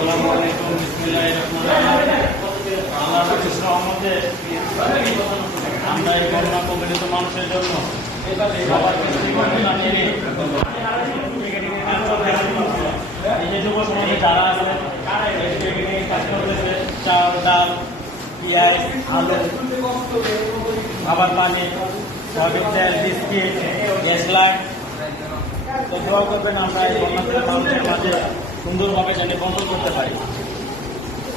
আসসালামু আলাইকুম, বিসমিল্লাহির রহমানির রহিম। আল্লাহর অশেষ রহমতে আমরা এই করোনা কবলিত মানুষের জন্য সবার দৃষ্টিভঙ্গি জানিয়ে নিই। এই যে যুব সমাজে যারা আছেন কাজ করতেছে, চাল, ডাল, পেঁয়াজ, আলু, খাবার পানি, সয়াবিন তেল, বিস্কিট, গ্যাস লাইট, তো দোয়া করবেন আমরা এই বন্যাত্মক মানুষের মাঝে সুন্দরভাবে যেন বন্ধ করতে পারি,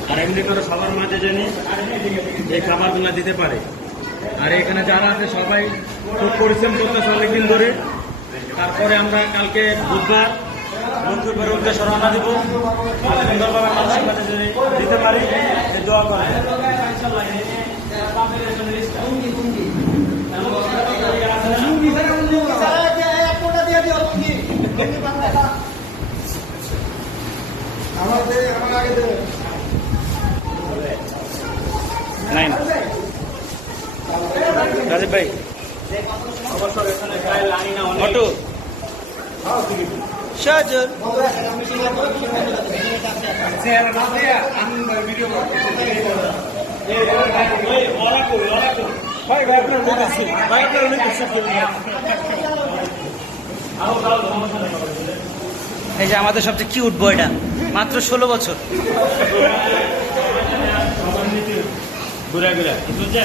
আর এমনি করে সবার মাঝে যেন এই খাবারগুলো দিতে পারে। আর এখানে যারা আছে সবাই খুব পরিশ্রম করতেছে অনেকদিন ধরে। তারপরে আমরা কালকে বুধবার মন্ত্রীর উদ্দেশ্যে রওনা দিব, আর সুন্দরভাবে মানুষের কাছে যদি দিতে পারি দোয়া করেন। নাই না রাজীব ভাই, অটো শাহজান এই যে আমাদের সবচেয়ে কিউট বয়টা, মাত্র 16 বছর। ঘুরে ঘুরে এদিকে